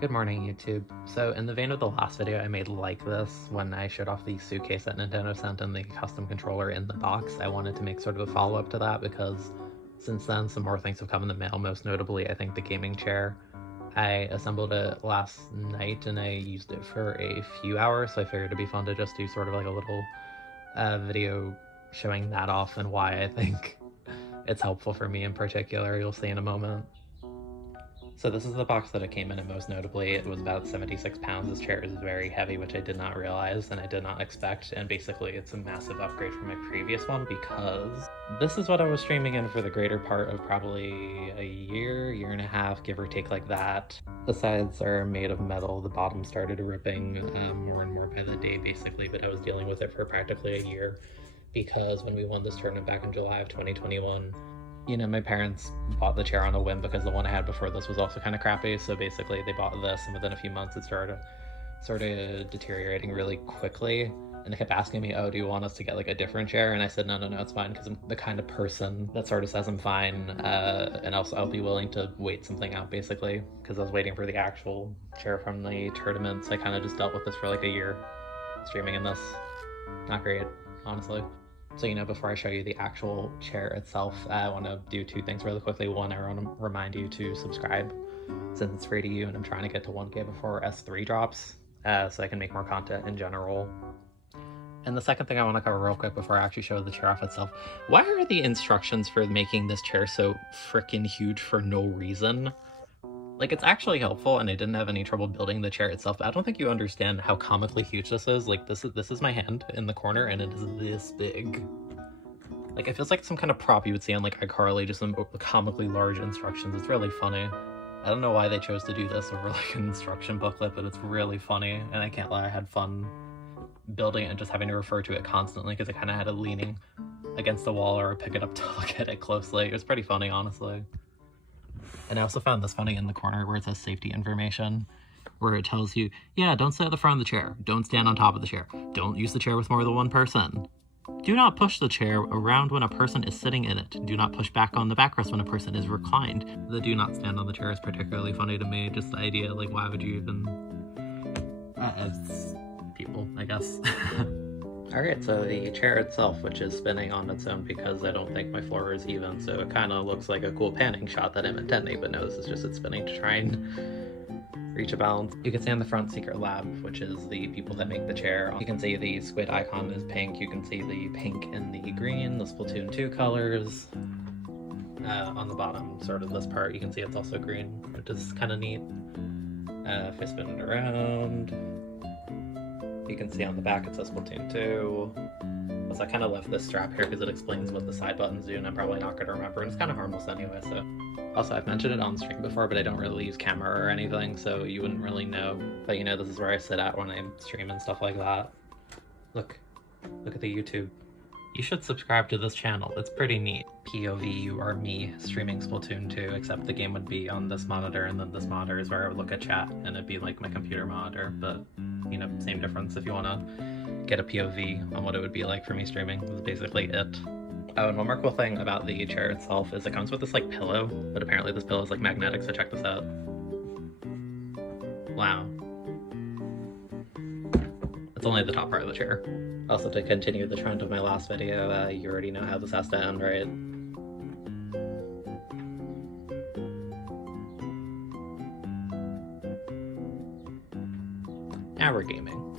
Good morning, YouTube. So in the vein of the last video I made like this, when I showed off the suitcase that Nintendo sent and the custom controller in the box, I wanted to make sort of a follow-up to that because since then some more things have come in the mail, most notably I think the gaming chair. I assembled it last night and I used it for a few hours, so I figured it'd be fun to just do sort of like a little video showing that off and why I think it's helpful for me in particular. You'll see in a moment. So this is the box that it came in, and most notably it was about 76 pounds. This chair is very heavy, which I did not realize and I did not expect, and basically it's a massive upgrade from my previous one because this is what I was streaming in for the greater part of probably a year and a half, give or take, like that. The sides are made of metal, the bottom started ripping more and more by the day basically, but I was dealing with it for practically a year because when we won this tournament back in July of 2021, you know, my parents bought the chair on a whim because the one I had before this was also kind of crappy. So basically they bought this, and within a few months it started sort of deteriorating really quickly. And they kept asking me, oh, do you want us to get like a different chair? And I said, no, it's fine, because I'm the kind of person that sort of says I'm fine. And also I'll be willing to wait something out basically, because I was waiting for the actual chair from the tournament. So I kind of just dealt with this for like a year, streaming in this. Not great, honestly. So, you know, before I show you the actual chair itself, I want to do two things really quickly. One, I want to remind you to subscribe since it's free to you, and I'm trying to get to 1K before S3 drops, so I can make more content in general. And the second thing I want to cover real quick before I actually show the chair off itself, why are the instructions for making this chair so freaking huge for no reason? Like, it's actually helpful, and I didn't have any trouble building the chair itself, but I don't think you understand how comically huge this is. Like, this is my hand in the corner, and it is this big. Like, it feels like some kind of prop you would see on, like, iCarly, just some comically large instructions. It's really funny. I don't know why they chose to do this over, like, an instruction booklet, but it's really funny, and I can't lie, I had fun building it and just having to refer to it constantly, because I kind of had it leaning against the wall or pick it up to look at it closely. It was pretty funny, honestly. And I also found this funny in the corner where it says safety information, where it tells you, yeah, don't sit at the front of the chair, don't stand on top of the chair, don't use the chair with more than one person. Do not push the chair around when a person is sitting in it. Do not push back on the backrest when a person is reclined. The do not stand on the chair is particularly funny to me, just the idea, like, why would you even... it's people, I guess. Alright, so the chair itself, which is spinning on its own because I don't think my floor is even, so it kind of looks like a cool panning shot that I'm intending, but no, this is just it spinning to try and reach a balance. You can see on the front Secret Lab, which is the people that make the chair. You can see the squid icon is pink, you can see the pink and the green, the Splatoon 2 colors. On the bottom, sort of this part, you can see it's also green, which is kind of neat. If I spin it around, you can see on the back it says Splatoon 2. So I kind of left this strap here because it explains what the side buttons do, and I'm probably not going to remember, and it's kind of harmless anyway, so. Also, I've mentioned it on stream before, but I don't really use camera or anything, so you wouldn't really know. But you know, this is where I sit at when I stream and stuff like that. Look at the YouTube. You should subscribe to this channel, it's pretty neat. POV, you are me streaming Splatoon 2, except the game would be on this monitor, and then this monitor is where I would look at chat, and it'd be like my computer monitor, but, you know, same difference if you want to get a POV on what it would be like for me streaming. This is basically it. Oh, and one more cool thing about the chair itself is it comes with this, like, pillow, but apparently this pillow is, like, magnetic, so check this out. Wow. It's only the top part of the chair. Also, to continue the trend of my last video, you already know how this has to end, right? Now we're gaming.